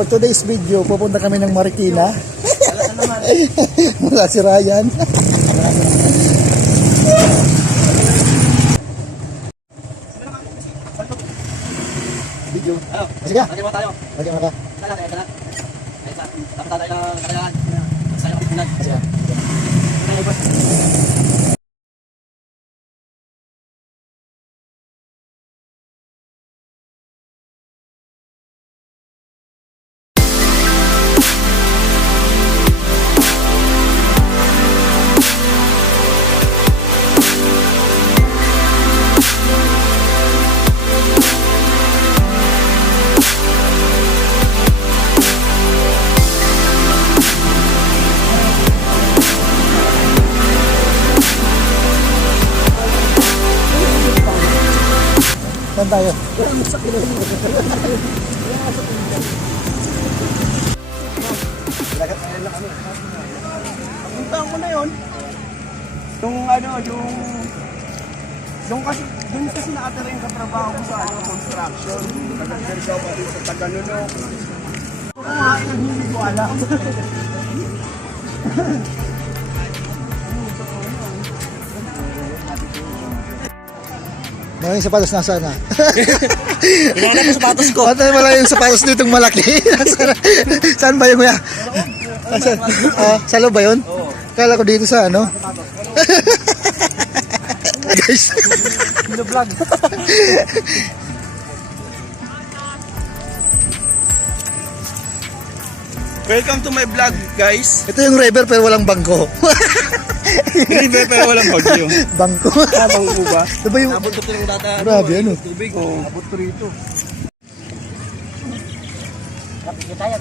For today's video, pupunta kami ng Marikina. Wala si Ryan. Video. Sige. Lagi mo tayo. Lagi mo ka. Dapat tayo ng kailangan. Saya kapitinan. Sige. Saan tayo? Puntaan ko na yun. Yung kasi, dun kasi nakatira yung katrabaho ko sa construction. Nagagarigaw pa din sa Tagalunok. Kumain ang hindi ko alam. Maraming sapatos nasa na. Tingnan na yung sapatos ko. Patay wala yung sapatos nitong malaki. Saan ba yun kuya? Sa loob ba yun? Oo. Kala ko dito sa ano? Guys. Sino vlog? Welcome to my vlog, guys. Ito yung river pero walang bangko. River pero walang bagyo. Bangko. Habang mo ba? Diba yung... Abot ko ng data. Grabe, ano? Tubig. Oh. Abot ko rito. Kapit tayo.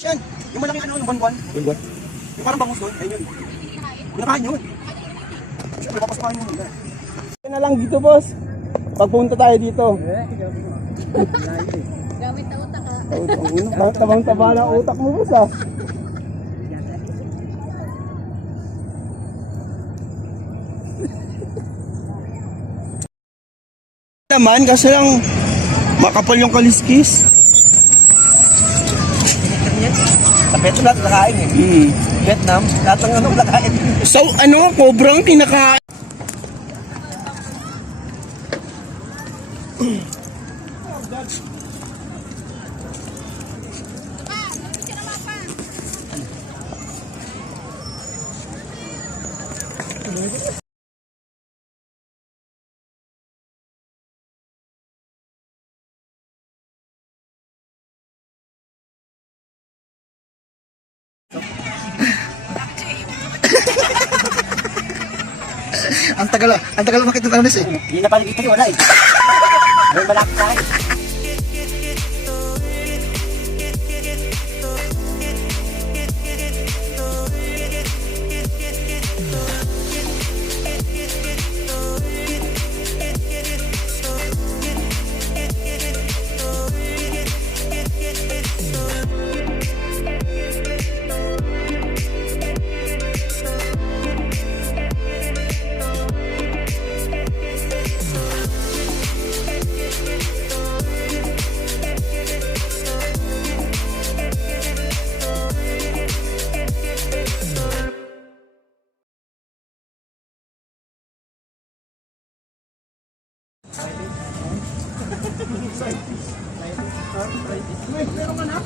Yan. Yung malaking ano, yung bonbon. Bonbon? Yung parang bangus doon. Ayun yun. Pinakain yun. Siyempre, papasukain yun. Yan na lang dito, boss. Pagpunta tayo dito. Gamit na utak ha. Tabang-taba na utak mo, boss, ah. Naman, kasi lang makapal yung kaliskis. Sa Vietnam lahat nakain eh. Vietnam, lahat ng ano nakain. So, ano, kobrang kinakain. Ang tagal makita ng anis eh. Hindi na pala dito wala eh. May malaki tayo. Meron ka na?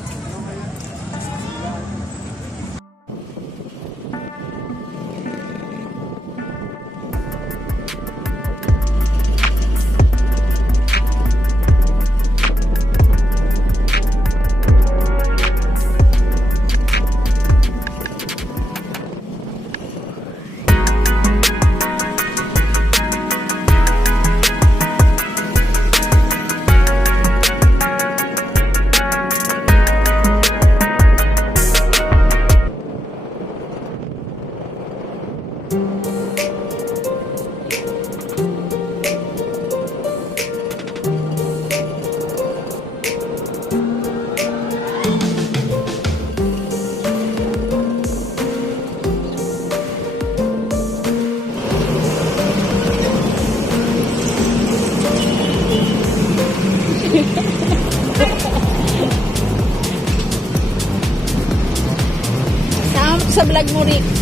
vlog mo, Rick.